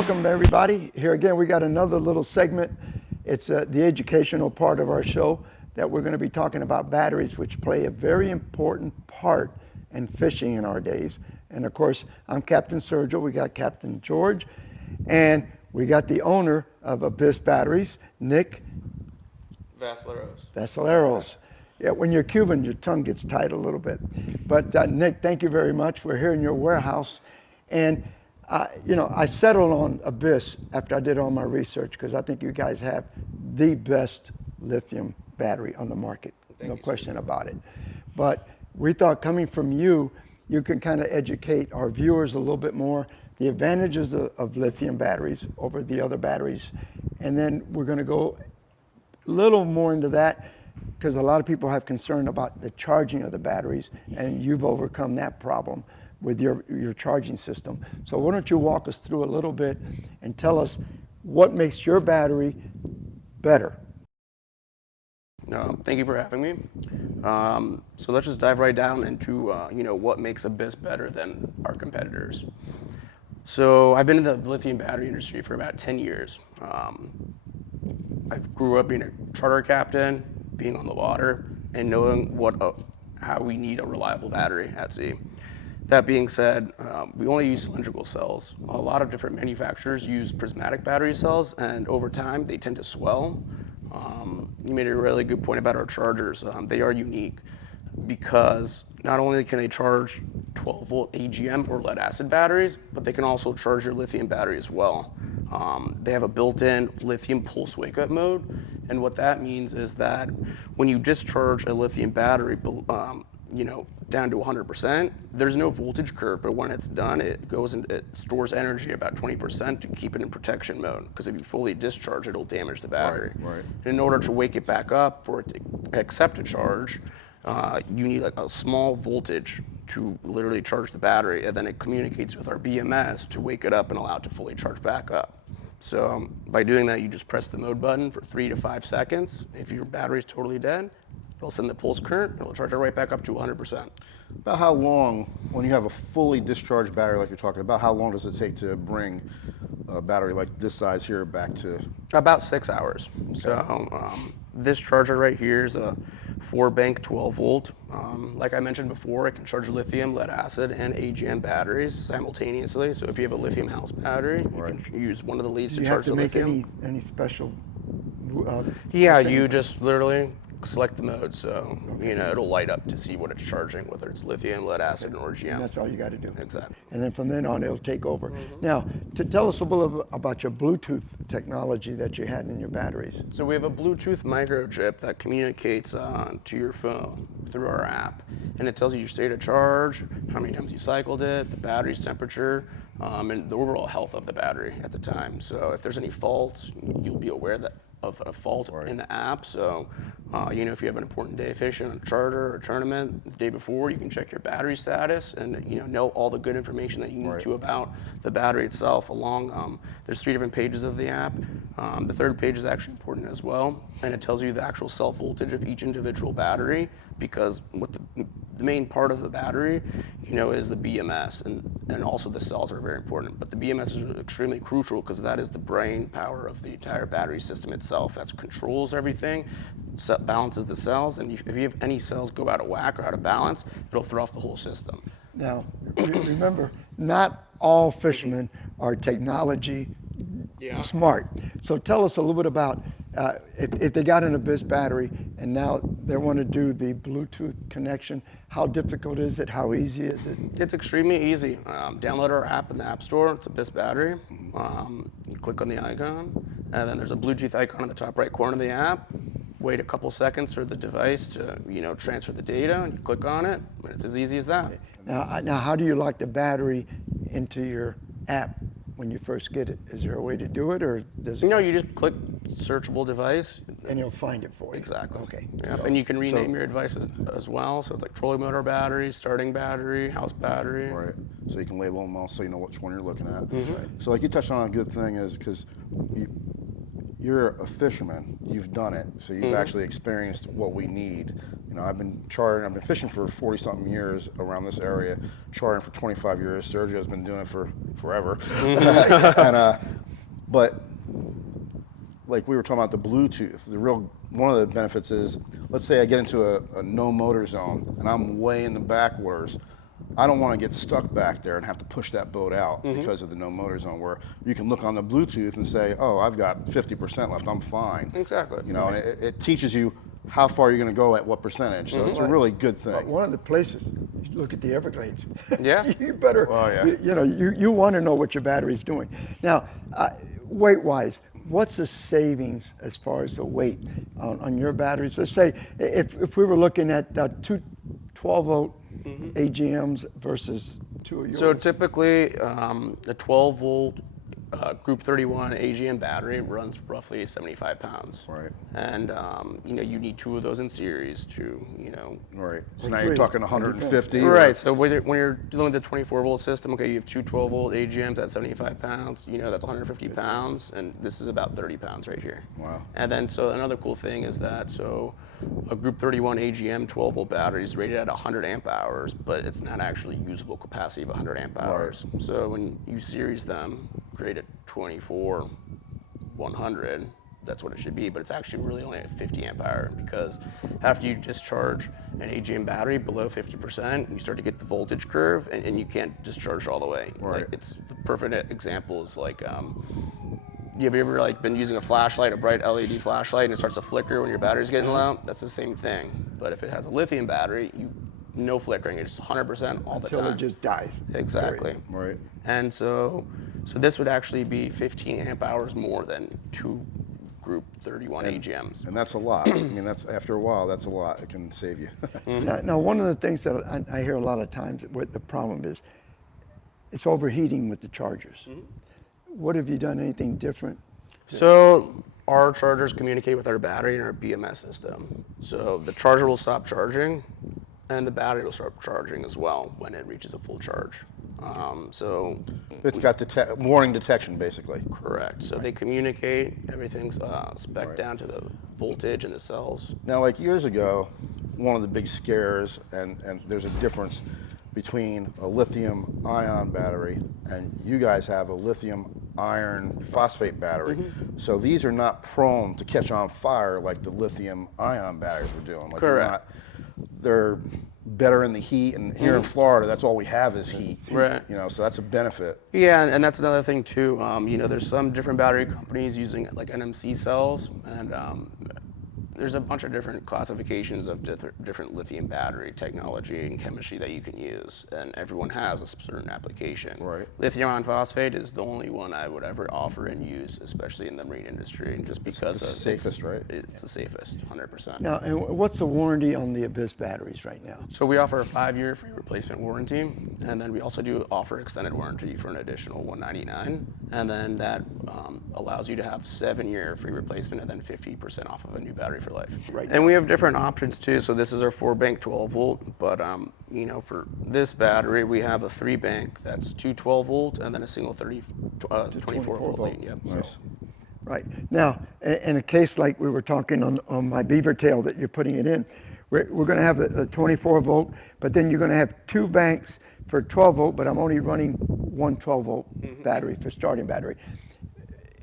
welcome everybody. Here again, we got another little segment. It's the educational part of our show that we're going to be talking about batteries, which play a very important part in fishing in our days. And of course, I'm Captain Sergio. We got Captain George, and we got the owner of Abyss Batteries, Nick Vassaleros. Yeah, when you're Cuban, your tongue gets tight a little bit. But Nick, thank you very much. We're here in your warehouse, and I settled on Abyss after I did all my research because I think you guys have the best lithium battery on the market. No question about it. But we thought coming from you, you can kind of educate our viewers a little bit more, the advantages of lithium batteries over the other batteries. And then we're going to go a little more into that because a lot of people have concern about the charging of the batteries, and you've overcome that problem with your charging system. So why don't you walk us through a little bit and tell us what makes your battery better? Thank you for having me. So let's just dive right down into what makes Abyss better than our competitors. So I've been in the lithium battery industry for about 10 years. I grew up being a charter captain, being on the water, and knowing how we need a reliable battery at sea. That being said, we only use cylindrical cells. A lot of different manufacturers use prismatic battery cells, and over time, they tend to swell. You made a really good point about our chargers. They are unique because not only can they charge 12-volt AGM or lead-acid batteries, but they can also charge your lithium battery as well. They have a built-in lithium pulse wake-up mode, and what that means is that when you discharge a lithium battery, down to 100%, there's no voltage curve, but when it's done, it goes and it stores energy about 20% to keep it in protection mode. Because if you fully discharge, it'll damage the battery. Right. And in order to wake it back up for it to accept a charge, you need a small voltage to literally charge the battery, and then it communicates with our BMS to wake it up and allow it to fully charge back up. So by doing that, you just press the mode button for 3 to 5 seconds. If your battery is totally dead, it'll send the pulse current, it'll charge it right back up to 100%. About how long, when you have a fully discharged battery like you're talking about, how long does it take to bring a battery like this size here back to? About 6 hours. Okay. So this charger right here is a 4-bank 12-volt. Like I mentioned before, it can charge lithium, lead acid, and AGM batteries simultaneously. So if you have a lithium house battery, you can use one of the leads to charge the lithium. Do you have to make any special? You just literally select the mode, so it'll light up to see what it's charging, whether it's lithium, lead acid, or GM. That's all you got to do. Exactly. And then from then on, it'll take over. Now, to tell us a little about your Bluetooth technology that you had in your batteries. So we have a Bluetooth microchip that communicates to your phone through our app, and it tells you your state of charge, how many times you cycled it, the battery's temperature, and the overall health of the battery at the time. So if there's any faults, you'll be aware of a fault in the app. So, if you have an important day fishing on a charter or a tournament the day before, you can check your battery status and know all the good information that you need to about the battery itself. There's 3 different pages of the app. The third page is actually important as well, and it tells you the actual cell voltage of each individual battery, because what the main part of the battery, is the BMS, and also the cells are very important. But the BMS is extremely crucial because that is the brain power of the entire battery system itself. That controls everything, balances the cells, and if you have any cells go out of whack or out of balance, it'll throw off the whole system. Now, remember, not all fishermen are technology smart. So tell us a little bit about if they got an Abyss battery and now they want to do the Bluetooth connection, how difficult is it? How easy is it? It's extremely easy. Download our app in the App Store. It's Abyss Battery. You click on the icon, and then there's a Bluetooth icon in the top right corner of the app. Wait a couple seconds for the device to transfer the data, and you click on it, and it's as easy as that. Now, how do you lock the battery into your app when you first get it? Is there a way to do it, or does it? No, you just click searchable device. And it'll find it for you. Exactly. Okay. Yep. And you can rename your devices as well. So it's like trolling motor battery, starting battery, house battery. Right. So you can label them all so you know which one you're looking at. Mm-hmm. So like you touched on a good thing is because you're a fisherman. You've done it, so you've actually experienced what we need. You know, I've been fishing for 40-something years around this area, chartering for 25 years. Sergio's been doing it for forever. But like we were talking about the Bluetooth, one of the benefits is, let's say I get into a no motor zone and I'm way in the backwaters. I don't want to get stuck back there and have to push that boat out because of the no motor zone, where you can look on the Bluetooth and say, oh, I've got 50% left, I'm fine. Exactly. You know, and it teaches you how far you're going to go at what percentage. So it's a really good thing. But one of the places, you look at the Everglades. Yeah. You better, Oh, yeah. you want to know what your battery's doing. Now, weight-wise, what's the savings as far as the weight on your batteries? Let's say if we were looking at two 12-volt AGMs versus two of yours. So typically, a 12-volt Group 31 AGM battery runs roughly 75 pounds. Right. And you need two of those in series to, Right. So Or now three. you're talking 150. Right. So when you're dealing with the 24-volt system, okay, you have two 12-volt AGMs at 75 pounds. That's 150 pounds, and this is about 30 pounds right here. Wow. And then so another cool thing is that a Group 31 AGM 12-volt battery is rated at 100 amp hours, but it's not actually usable capacity of 100 amp hours. Right. So when you series them, create a 24 100. That's what it should be, but it's actually really only at 50 amp hour, because after you discharge an AGM battery below 50%, you start to get the voltage curve, and you can't discharge all the way. Right. Like, it's the perfect example is like, have you ever been using a flashlight, a bright LED flashlight, and it starts to flicker when your battery's getting low? That's the same thing. But if it has a lithium battery, no flickering, it's 100% all the time. Until it just dies. Exactly. Right. And so this would actually be 15 amp hours more than two Group 31 AGMs. And that's a lot. I mean, that's after a while, that's a lot. It can save you. Now, one of the things that I hear a lot of times, what the problem is, it's overheating with the chargers. What have you done anything different? So our chargers communicate with our battery and our BMS system. So the charger will stop charging, and the battery will start charging as well when it reaches a full charge. It's got warning detection, basically. Correct. So they communicate. Everything's spec'd down to the voltage and the cells. Now, like years ago, one of the big scares, and there's a difference between a lithium ion battery, and you guys have a lithium iron phosphate battery. So these are not prone to catch on fire like the lithium ion batteries we're doing. Like Correct. They're better in the heat, and here in Florida, that's all we have is heat. Right. So that's a benefit. Yeah, and that's another thing too. There's some different battery companies using like NMC cells, and there's a bunch of different classifications of different lithium battery technology and chemistry that you can use, and everyone has a certain application. Right. Lithium iron phosphate is the only one I would ever offer and use, especially in the marine industry, and just because It's the safest, right? It's the safest, 100%. Now, and what's the warranty on the Abyss batteries right now? So we offer a 5-year free replacement warranty, and then we also do offer extended warranty for an additional $199, and then that allows you to have 7-year free replacement and then 50% off of a new battery for life. Right. And we have different options too. So this is our 4-bank 12-volt, but for this battery we have a 3-bank that's 2 12-volt and then a single 24-volt lead. Yep. Nice. Right. Now, in a case like we were talking on my beaver tail that you're putting it in, we're going to have a 24-volt, but then you're going to have 2 banks for 12-volt, but I'm only running one 12-volt battery for starting battery.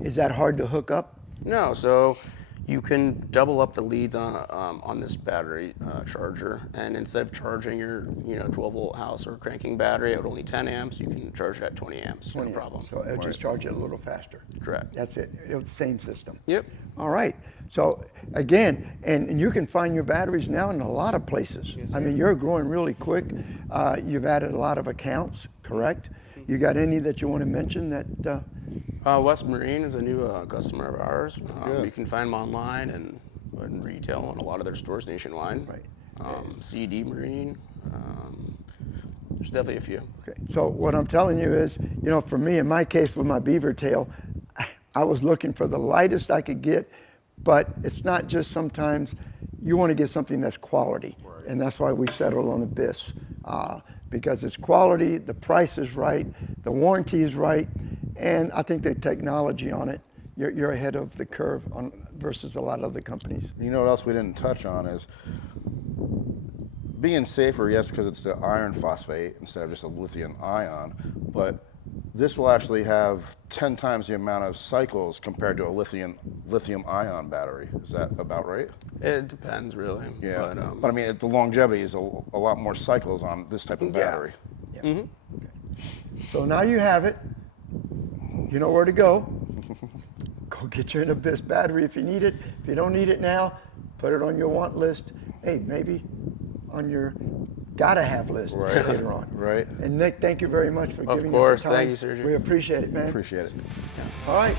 Is that hard to hook up? No, so you can double up the leads on this battery charger, and instead of charging your 12-volt house or cranking battery at only 10 amps, you can charge it at 20 amps. No problem. So it'll just charge it a little faster. Correct. That's it. It's the same system. Yep. All right. So again, and you can find your batteries now in a lot of places. Yes, I mean, you're growing really quick. You've added a lot of accounts, correct? You got any that you want to mention that? West Marine is a new customer of ours. Good. You can find them online and retail in a lot of their stores nationwide. Right. CD Marine. There's definitely a few. Okay. So what I'm telling you is, for me, in my case with my beaver tail, I was looking for the lightest I could get, but it's not just sometimes you want to get something that's quality. Right. And that's why we settled on Abyss, because it's quality, the price is right, the warranty is right, and I think the technology on it you're ahead of the curve on versus a lot of other companies. You know what else we didn't touch on is being safer, yes, because it's the iron phosphate instead of just a lithium ion, but this will actually have 10 times the amount of cycles compared to a lithium ion battery. Is that about right? It depends, really. Yeah. But I mean, the longevity is a lot more cycles on this type of battery. Yeah. So now you have it. You know where to go. Go get your Abyss battery if you need it. If you don't need it now, put it on your want list. Hey, maybe on your gotta have list later on. Right. And Nick, thank you very much for giving us course. the time. Thank you, Sergio. We appreciate it, man. Appreciate it. All right.